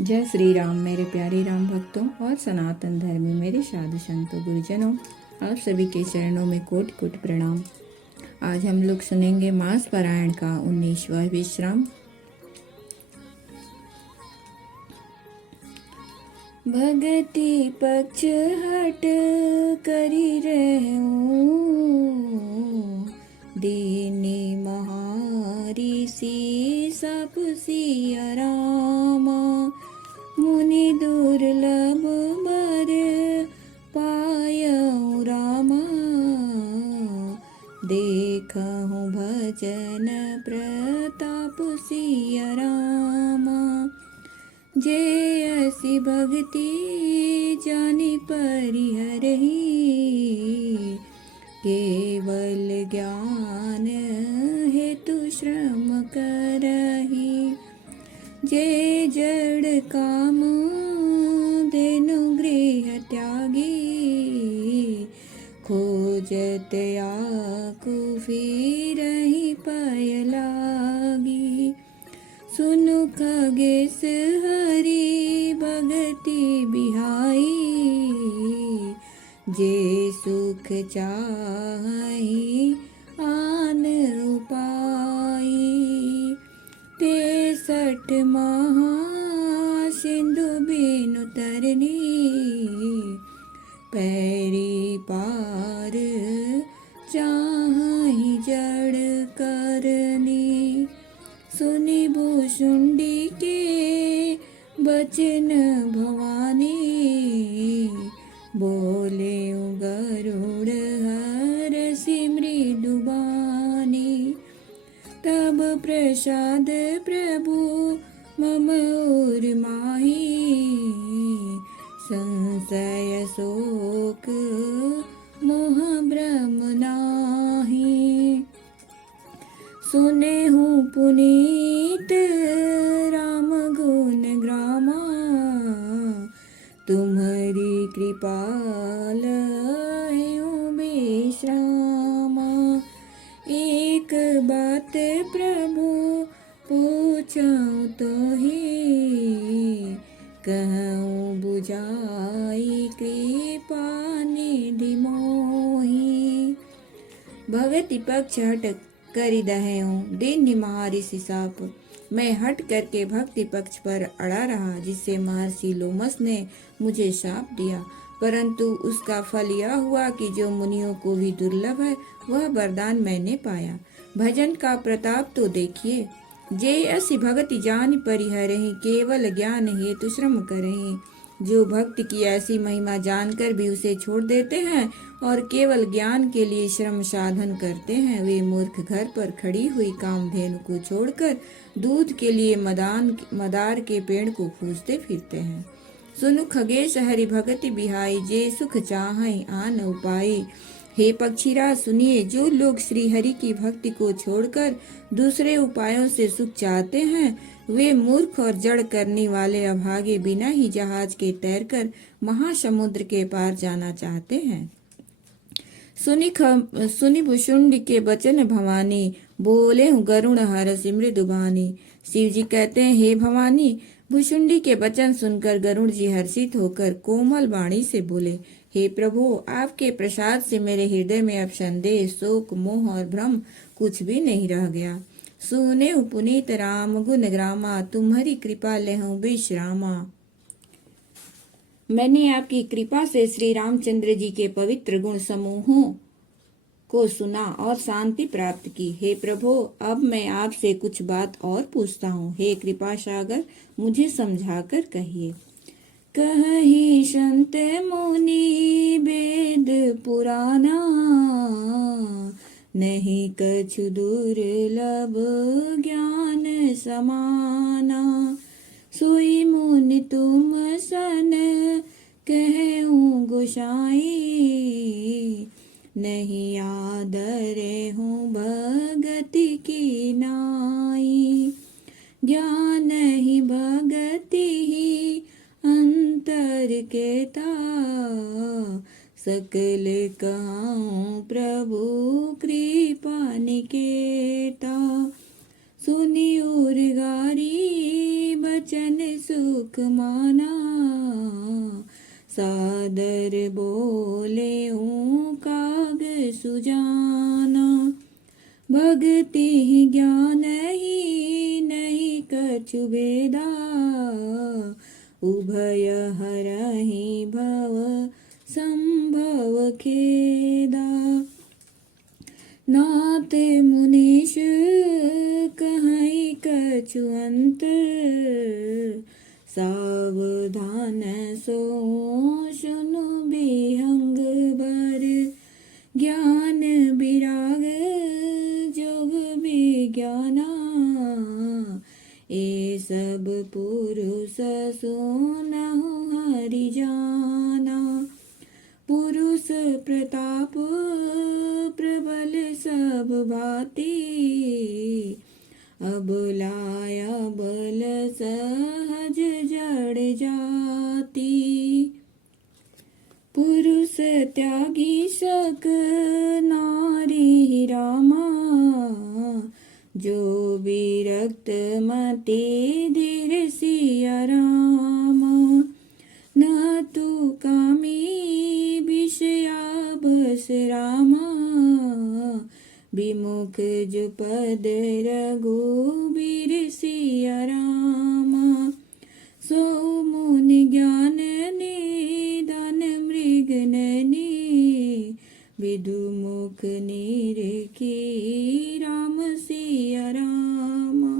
जय श्री राम मेरे प्यारे राम भक्तों और सनातन धर्मी मेरे साधु संतों गुरुजनों, आप सभी के चरणों में कोटि कोटि प्रणाम। आज हम लोग सुनेंगे मास पारायण का 19वां विश्राम। भगति पक्ष हट करी रहूं, दीनी महारी सी सप सिया रामा, मुनि दुर्लभ बर पायऊ रामा, देखहूँ भजन प्रताप सिया रामा। जे ऐसी भक्ति जानी परिहरही, केवल ज्ञान हेतु श्रम करही। जे जड़ काम धेनु गृह त्यागी, खोजत आकु फिरहि पय लागी। सुनु खगेश हरि भगति बिहाई, जे सुख चाहि आन उपाई। 63 महा सिंधु बिनु तरनी, पैरी पार चाहि जड़ करनी। सुनि भुषुंडी के बचन भवानी, बोले गरुड़ हरषि मृदुबानी। तब प्रसाद प्रभु मम और माही, संशय शोक मोह भ्रम नाही। सुने हूँ पुनीत राम गुण ग्रामा, तुम्हारी कृपा लहूँ विश्रामा। एक बात प्रभु पूछूं तो ही, कहूँ बुझाई कृपा निधि मोही। भगति पक्ष हट करी दहेऊं, दीन निमहारी सिसाप। मैं हट करके भक्ति पक्ष पर अड़ा रहा, जिससे महर्षि लोमस ने मुझे शाप दिया, परंतु उसका फल यह हुआ कि जो मुनियों को भी दुर्लभ है वह वरदान मैंने पाया। भजन का प्रताप तो देखिए। जे ऐसी भक्ति जान परिहरहि, केवल ज्ञान हेतु श्रम करहि। जो भक्ति की ऐसी महिमा जानकर भी उसे छोड़ देते हैं और केवल ज्ञान के लिए श्रम साधन करते हैं, वे मूर्ख घर पर खड़ी हुई कामधेनु को छोड़कर दूध के लिए मदार के पेड़ को खोजते फिरते हैं। सुनु खगेश हरि भगति बिहाई, जे सुख चाहै आन उपाय। हे पक्षीराज सुनिए, जो लोग श्री हरि की भक्ति को छोड़कर दूसरे उपायों से सुख चाहते हैं, वे मूर्ख और जड़ करने वाले अभागे बिना ही जहाज के तैरकर महासमुद्र के पार जाना चाहते हैं। सुनि भुषुंडी के बचन भवानी, बोले हूँ गरुण हरषि मृदुबानी। शिव जी कहते हैं, हे भवानी, भुषुंडी के वचन सुनकर गरुड़ जी हर्षित होकर कोमल वाणी से बोले, हे प्रभु, आपके प्रसाद से मेरे हृदय में अब संदेह, शोक, मोह और भ्रम कुछ भी नहीं रह गया। सुने पुनीत राम गुण ग्रामा, तुम्हारी कृपा लेहूं विश्रामा। मैंने आपकी कृपा से श्री रामचंद्र जी के पवित्र गुण समूहों को सुना और शांति प्राप्त की। हे प्रभु, अब मैं आपसे कुछ बात और पूछता हूँ। हे कृपा सागर, मुझे समझाकर कहिए। कहि संत मुनि वेद पुराना, नहीं कछु दुर्लभ ज्ञान समाना। सोई मुनि तुम सन कहूँ गोसाई, नहीं आदरे हूँ भगति की नाई। ज्ञान ही भगति ही अंतर केता, सकल कहूँ प्रभु कृपा निकेता। सुनी उर गारी बचन सुख माना, सादर बोले काग सुजाना। भक्ति ज्ञान ही नहीं कछु भेदा, उभय हरहि भव संभव खेदा। नाथ मुनीश कहीं कछु अंतर, सावधान सो सुनु विहंग भर। ज्ञान विराग जोग विज्ञाना, ये सब पुरुष सुनहु हरि जाना। पुरुष प्रताप प्रबल सब भांति, अब लाया बल सहज जड़ जाति। पुरुष त्यागी सक नारी रामा, जो विरक्त मति धीर सिया रामा। न तू कामी विषया बस रामा, विमुख जो पद रघुबीर सिया रामा। सो मुनि ज्ञान निधान मृग नैनी, विदुमुख निरखी राम सिया रामा।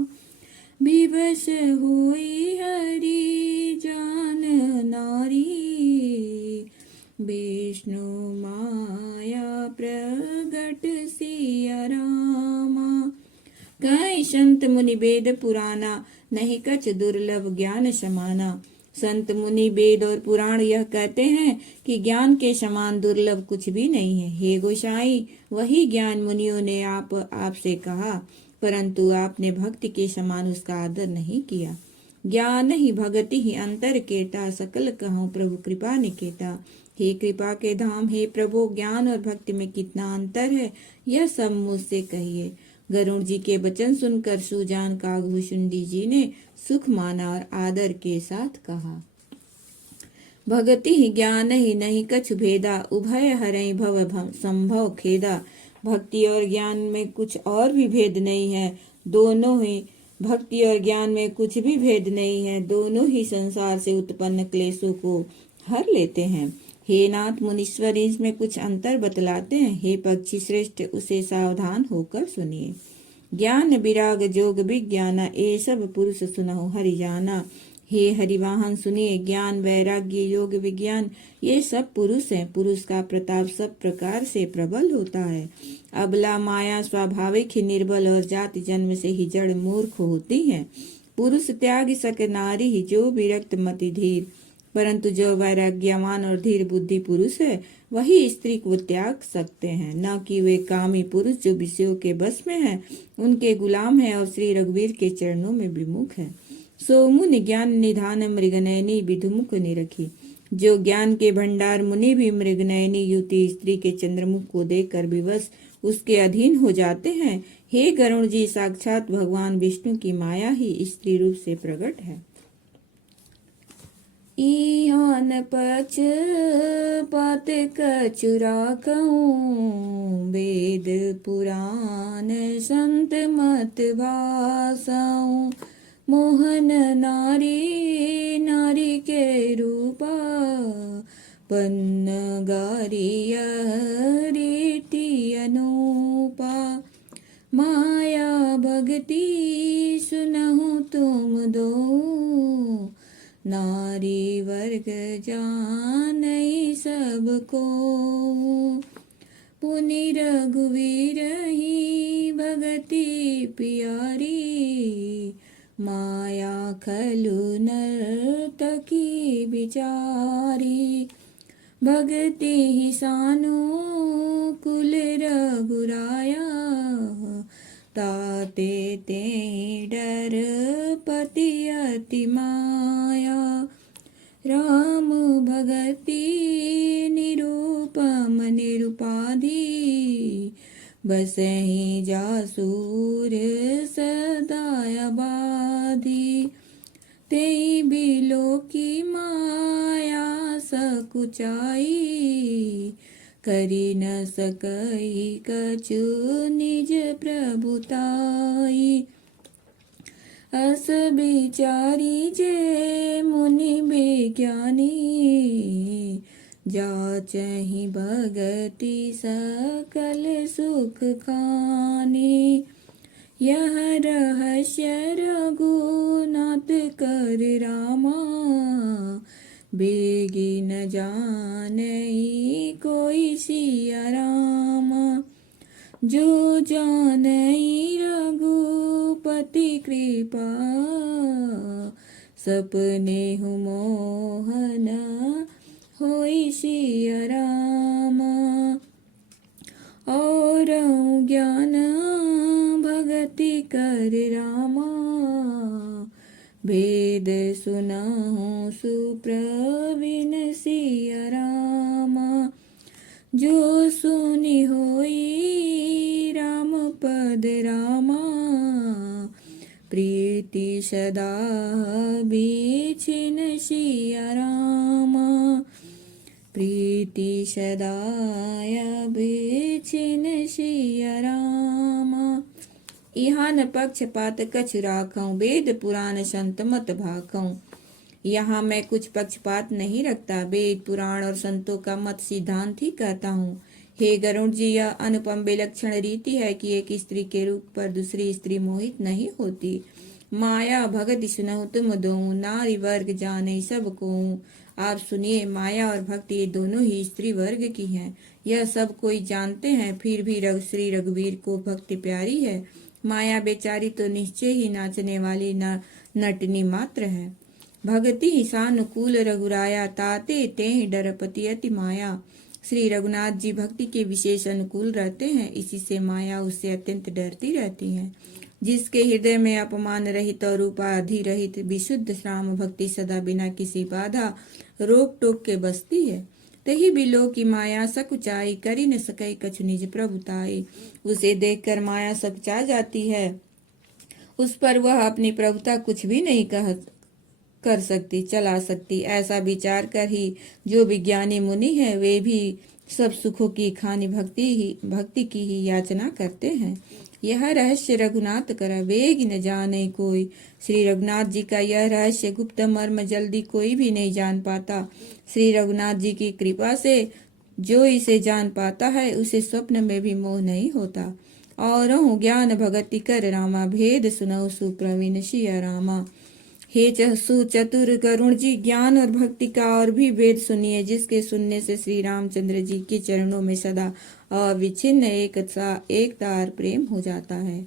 विवश होई हरि जान नारी, विष्णु माया प्रगट सिया रामा। कहीं संत मुनि वेद पुराना, नहीं कछ दुर्लभ ज्ञान समाना। संत मुनि वेद और पुराण यह कहते हैं कि ज्ञान के समान दुर्लभ कुछ भी नहीं है। हे गोसाई, वही ज्ञान मुनियों ने आपसे कहा, परंतु आपने भक्ति के समान उसका आदर नहीं किया। ज्ञान ही भगति ही अंतर केटा, सकल कहूँ प्रभु कृपा निकेटा। हे कृपा के धाम, हे प्रभु, ज्ञान और भक्ति में कितना अंतर है, यह सब मुझसे कहिए। गरुड़ जी के वचन सुनकर सुजान कागभूषुंडी जी ने सुख माना और आदर के साथ कहा, भगति ही ज्ञान ही नहीं कछु भेदा, उभय हरहि भव संभव खेदा। भक्ति और ज्ञान में कुछ और भी भेद नहीं है, दोनों ही भक्ति और ज्ञान में कुछ भी भेद नहीं है, दोनों ही संसार से उत्पन्न क्लेशों को हर लेते हैं। हे नाथ मुनीश्वर, इसमें कुछ अंतर बतलाते हैं। हे पक्षी श्रेष्ठ, उसे सावधान होकर सुनिए। ज्ञान विराग जोग विज्ञाना, ये सब पुरुष सुनहु हरि जाना। हे हरिवाहन सुनिए, ज्ञान वैराग्य योग विज्ञान ये सब पुरुष हैं। पुरुष का प्रताप सब प्रकार से प्रबल होता है। अबला माया स्वाभाविक ही निर्बल और जाति जन्म से ही जड़ मूर्ख होती है। पुरुष त्याग सक नारी ही जो विरक्त मति धीर, परंतु जो वैराग्यवान और धीर बुद्धि पुरुष है वही स्त्री को त्याग सकते हैं। न कि वे कामी पुरुष जो विषयों के बस में हैं, उनके गुलाम हैं और श्री रघुवीर के चरणों में विमुख हैं। सो मुनि ज्ञान निधान मृगनयनी, विधुमुख निरखी। जो ज्ञान के भंडार मुनि भी मृगनयनी युति स्त्री के चंद्रमुख को देखकर विवश उसके अधीन हो जाते हैं। हे गरुड़ जी, साक्षात भगवान विष्णु की माया ही स्त्री रूप से प्रकट है। इहान पच पात कचुरा कहूँ, वेद पुराण संत मत भाषाऊँ। मोहन नारी नारी के रूपा, पन्न गारिया रीति अनूपा। माया भक्ति सुनहु तुम दो, नारी वर्ग जानई सबको। पुनि रघुवीर ही भगति प्यारी, माया खलु नर्तकी बिचारी। भगति ही सानुकूल रघुराया, ताते ते डर पति अति माया। राम भगति निरूपम निरुपाधि, बसहि जासूर सदा बाधी। तेई बिलो की माया सकुचाई, करी न सकई कछु निज प्रभुताई। अस बिचारी जे मुनि विज्ञानी, जाचहि भगति सकल सुख खानी। यह रहस्य रघुनाथ कर रामा, बेगी न जानई कोई सिया रामा। जो जानई रघुपति कृपा, सपने हूँ मोहन होई सिया रामा। और ज्ञान भगति कर रामा, वेद सुनाऊं सुप्रवीण सिया रामा। जो सुनि होई राम पद रामा, प्रीति सदा बिछिन सिया रामा। प्रीति सदाय बिछिन सिया रामा। यहाँ न पक्षपात कछु राखऊं, वेद पुराण संत मत भाखऊं। यहाँ मैं कुछ पक्षपात नहीं रखता, वेद पुराण और संतों का मत सिद्धांत ही कहता हूँ। हे गरुण जी, यह अनुपम विलक्षण रीति है कि एक स्त्री के रूप पर दूसरी स्त्री मोहित नहीं होती। माया भगति सुनहु तुम दोऊ, नारी वर्ग जाने सब को। आप सुनिए, माया और भक्ति ये दोनों ही स्त्री वर्ग की हैं। यह सब कोई जानते हैं, फिर भी श्री रघुवीर को भक्ति प्यारी है। माया बेचारी तो निश्चय ही नाचने वाली नटनी मात्र है। भगति ही सानुकूल रघुराया, ताते तेहि डरपति अति माया। श्री रघुनाथ जी भक्ति के विशेष अनुकूल रहते हैं, इसी से माया उससे अत्यंत डरती रहती है। जिसके हृदय में अपमान रहित और उपाधि रहित विशुद्ध राम भक्ति सदा बिना किसी बाधा रोक टोक के बसती है, तही बिलो की माया सकुचाई, करी न सकई कछु निज प्रभुताई। उसे देखकर माया सकुचा जाती है, उस पर वह अपनी प्रभुता कुछ भी नहीं कर सकती, चला सकती। ऐसा विचार कर ही जो विज्ञानी मुनि है, वे भी सब सुखों की खानी भक्ति की ही याचना करते हैं। यह रहस्य रघुनाथ कर वेग न जाने कोई। श्री रघुनाथ जी का यह रहस्य गुप्त मर्म जल्दी कोई भी नहीं जान पाता। श्री रघुनाथ जी की कृपा से जो इसे जान पाता है, उसे स्वप्न में भी मोह नहीं होता। और ज्ञान भगति कर रामा, भेद सुनऊ सुप्रवीण सिया रामा। हे सुचतुर गरुण जी, ज्ञान और भक्ति का और भी भेद सुनिए, जिसके सुनने से श्री रामचंद्र जी के चरणों में सदा अविच्छिन्न एक तार प्रेम हो जाता है।